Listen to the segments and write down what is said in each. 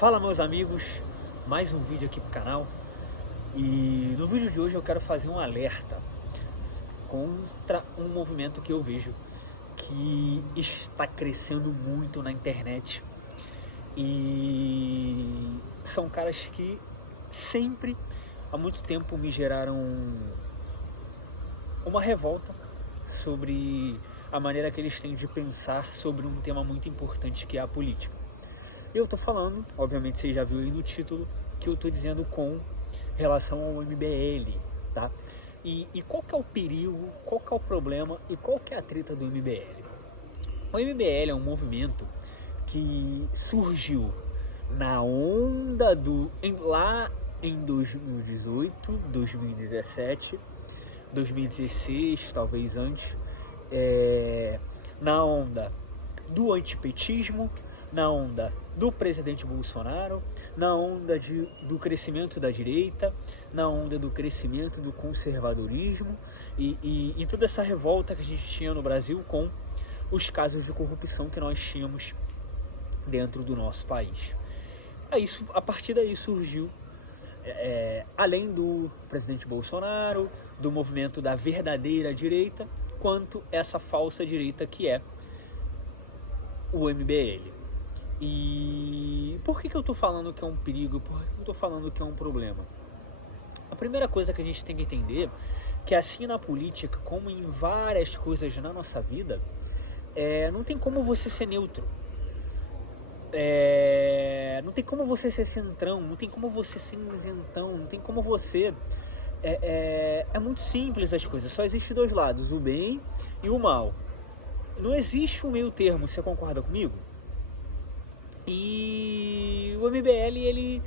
Fala, meus amigos, mais um vídeo aqui pro canal. E no vídeo de hoje eu quero fazer um alerta contra um movimento que eu vejo que está crescendo muito na internet. E são caras que sempre, há muito tempo, me geraram uma revolta sobre a maneira que eles têm de pensar sobre um tema muito importante, que é a política. Eu tô falando, obviamente você já viu aí no título, que eu tô dizendo com relação ao MBL, tá? E qual que é o perigo, qual que é o problema e qual que é a treta do MBL? O MBL é um movimento que surgiu na onda lá em 2018, 2017, 2016, talvez antes, na onda do antipetismo, na onda do presidente Bolsonaro, na onda do crescimento da direita, na onda do crescimento do conservadorismo e toda essa revolta que a gente tinha no Brasil com os casos de corrupção que nós tínhamos dentro do nosso país. A partir daí surgiu, além do presidente Bolsonaro, do movimento da verdadeira direita, quanto essa falsa direita que é o MBL. E por que eu estou falando que é um perigo? Por que eu estou falando que é um problema? A primeira coisa que a gente tem que entender é que, assim na política, como em várias coisas na nossa vida, não tem como você ser neutro. Não tem como você ser centrão, não tem como você ser isentão, não tem como você... É muito simples as coisas, só existem dois lados, o bem e o mal. Não existe um meio termo, você concorda comigo? E o MBL, ele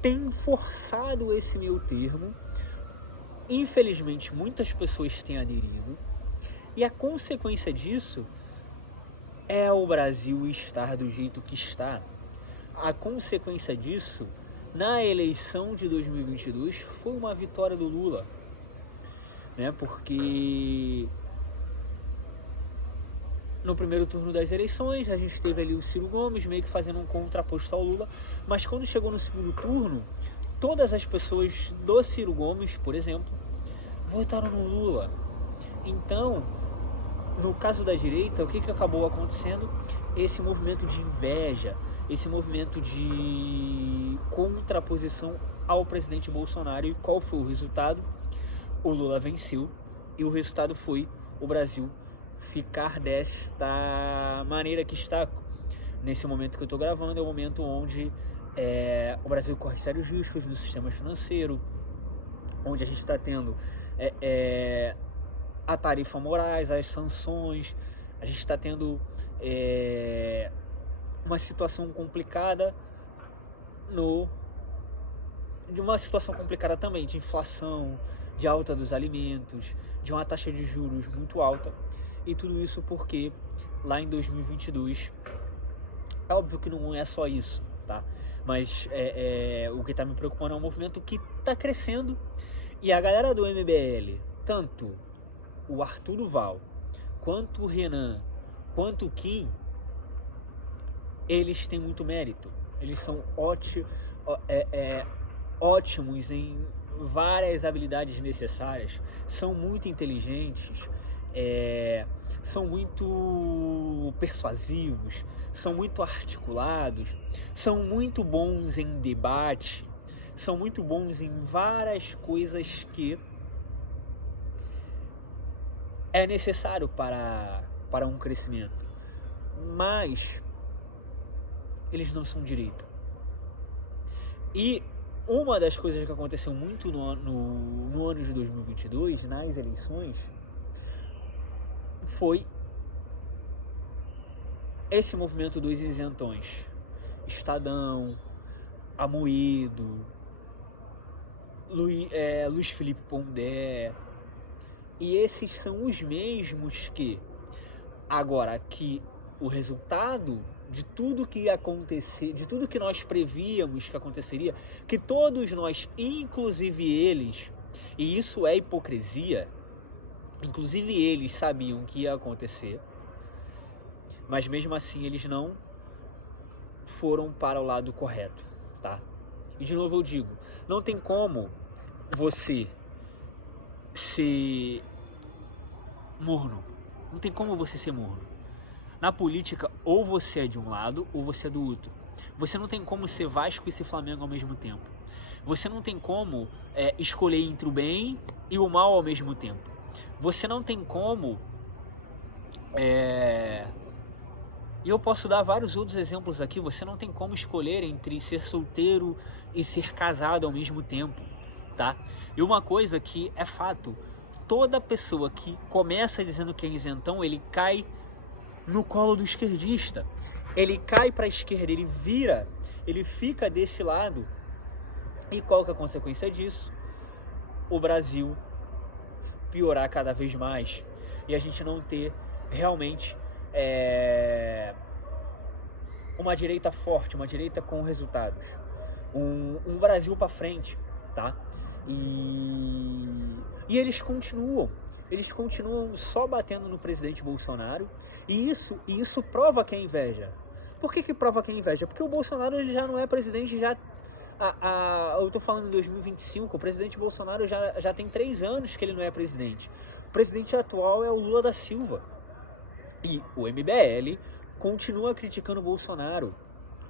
tem forçado esse meio termo. Infelizmente, muitas pessoas têm aderido. E a consequência disso é o Brasil estar do jeito que está. A consequência disso, na eleição de 2022, foi uma vitória do Lula, né? Porque no primeiro turno das eleições, a gente teve ali o Ciro Gomes meio que fazendo um contraposto ao Lula, mas quando chegou no segundo turno, todas as pessoas do Ciro Gomes, por exemplo, votaram no Lula. Então, no caso da direita, o que acabou acontecendo? Esse movimento de inveja, esse movimento de contraposição ao presidente Bolsonaro. E qual foi o resultado? O Lula venceu e o resultado foi o Brasil ficar desta maneira que está nesse momento que eu estou gravando. É o momento onde o Brasil corre sérios riscos no sistema financeiro, onde a gente está tendo a tarifa Moraes, as sanções, a gente está tendo uma situação complicada de uma situação complicada também, de inflação, de alta dos alimentos, de uma taxa de juros muito alta. E tudo isso porque lá em 2022, é óbvio que não é só isso, tá? Mas o que está me preocupando é um movimento que está crescendo. E a galera do MBL, tanto o Arthur Duval, quanto o Renan, quanto o Kim, eles têm muito mérito. Eles são ótimos em várias habilidades necessárias, são muito inteligentes, são muito persuasivos, são muito articulados, são muito bons em debate, são muito bons em várias coisas que é necessário para um crescimento. Mas eles não são direita. E uma das coisas que aconteceu muito no ano de 2022, nas eleições, foi esse movimento dos isentões. Estadão, Amoedo, Luiz Felipe Pondé. E esses são os mesmos que, agora que o resultado de tudo que ia acontecer, de tudo que nós prevíamos que aconteceria, que todos nós, inclusive eles, e isso é hipocrisia, inclusive eles sabiam que ia acontecer, mas mesmo assim eles não foram para o lado correto, tá? E de novo eu digo, não tem como você ser morno. Não tem como você ser morno. Na política, ou você é de um lado, ou você é do outro. Você não tem como ser Vasco e ser Flamengo ao mesmo tempo. Você não tem como escolher entre o bem e o mal ao mesmo tempo. Você não tem como... E eu posso dar vários outros exemplos aqui. Você não tem como escolher entre ser solteiro e ser casado ao mesmo tempo, tá? E uma coisa que é fato, toda pessoa que começa dizendo que é isentão, ele cai no colo do esquerdista. Ele cai para a esquerda, ele vira, ele fica desse lado. E qual que é a consequência disso? O Brasil piorar cada vez mais e a gente não ter realmente uma direita forte, uma direita com resultados, um Brasil para frente, tá? E eles continuam só batendo no presidente Bolsonaro, e isso prova que é inveja. Por que prova que é inveja? Porque o Bolsonaro ele já não é presidente, eu tô falando em 2025, o presidente Bolsonaro já tem 3 anos que ele não é presidente. O presidente atual é o Lula da Silva. E o MBL continua criticando o Bolsonaro,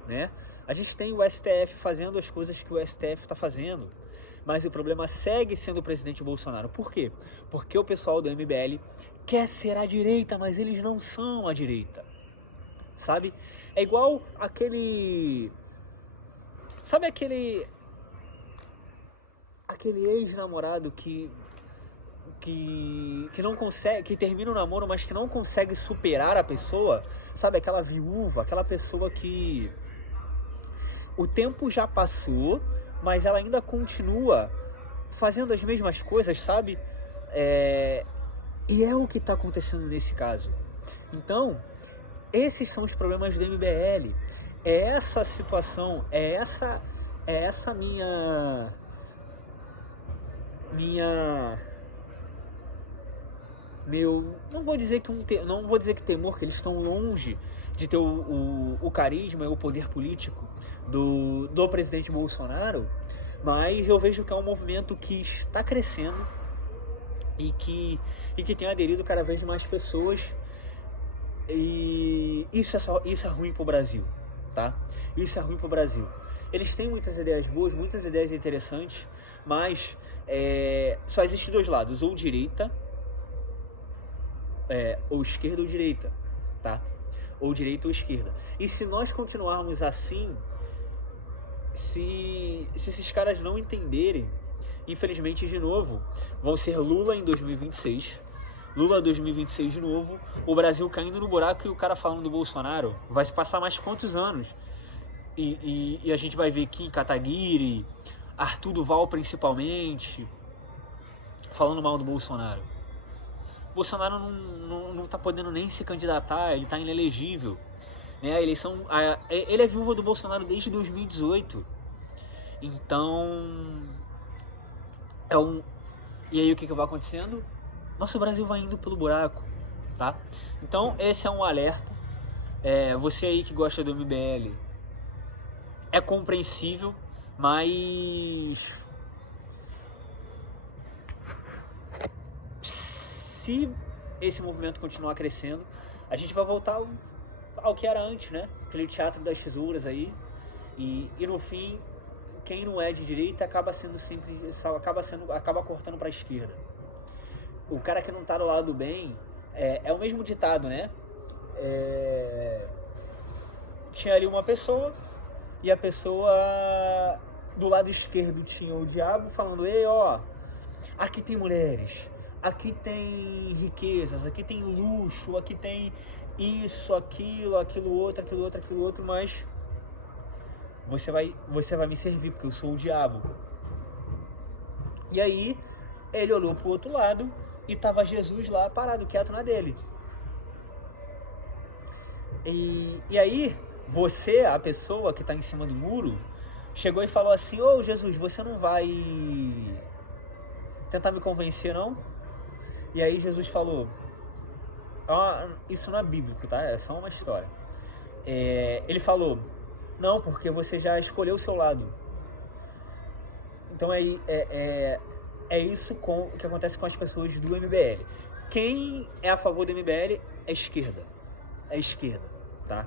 né? A gente tem o STF fazendo as coisas que o STF está fazendo, mas o problema segue sendo o presidente Bolsonaro. Por quê? Porque o pessoal do MBL quer ser a direita, mas eles não são a direita, sabe? É igual aquele... Sabe aquele ex-namorado que não consegue, que termina o namoro, mas que não consegue superar a pessoa? Sabe, aquela viúva, aquela pessoa que o tempo já passou, mas ela ainda continua fazendo as mesmas coisas, sabe? E é o que está acontecendo nesse caso. Então, esses são os problemas do MBL. É essa situação, é essa não vou dizer que temor, que eles estão longe de ter o carisma e o poder político do presidente Bolsonaro, mas eu vejo que é um movimento que está crescendo e que tem aderido cada vez mais pessoas, e isso é ruim pro Brasil, tá? Isso é ruim pro Brasil. Eles têm muitas ideias boas, muitas ideias interessantes, mas só existe 2 lados, ou direita, ou esquerda ou direita, tá? Ou direita ou esquerda. E se nós continuarmos assim, se esses caras não entenderem, infelizmente, de novo, vão ser Lula em 2026, Lula 2026 de novo, o Brasil caindo no buraco e o cara falando do Bolsonaro. Vai se passar mais quantos anos? E a gente vai ver Kim Kataguiri, Arthur Duval principalmente, falando mal do Bolsonaro. O Bolsonaro não tá podendo nem se candidatar, ele tá inelegível, né? Ele é viúva do Bolsonaro desde 2018. Então, e aí o que vai acontecendo? Nosso Brasil vai indo pelo buraco, tá? Então, esse é um alerta. Você aí que gosta do MBL, é compreensível, mas se esse movimento continuar crescendo, a gente vai voltar ao que era antes, né? Aquele teatro das tesouras aí, e no fim, quem não é de direita acaba cortando para a esquerda. O cara que não tá do lado do bem, é o mesmo ditado, né? Tinha ali uma pessoa, e a pessoa do lado esquerdo tinha o diabo falando: ei, ó, aqui tem mulheres, aqui tem riquezas, aqui tem luxo, aqui tem isso, aquilo outro, mas você vai me servir porque eu sou o diabo. E aí ele olhou pro outro lado e tava Jesus lá parado, quieto na dele. E aí você, a pessoa que tá em cima do muro, chegou e falou assim: ô Jesus, você não vai tentar me convencer, não? E aí Jesus falou: isso não é bíblico, tá? É só uma história. Ele falou: Não, porque você já escolheu o seu lado. Então é isso que acontece com as pessoas do MBL. Quem é a favor do MBL é esquerda. É esquerda, tá?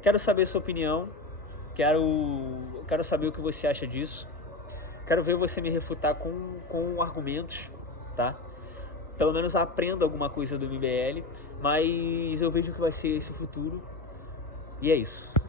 Quero saber sua opinião. Quero saber o que você acha disso. Quero ver você me refutar com argumentos, tá? Pelo menos aprenda alguma coisa do MBL. Mas eu vejo que vai ser esse o futuro. E é isso.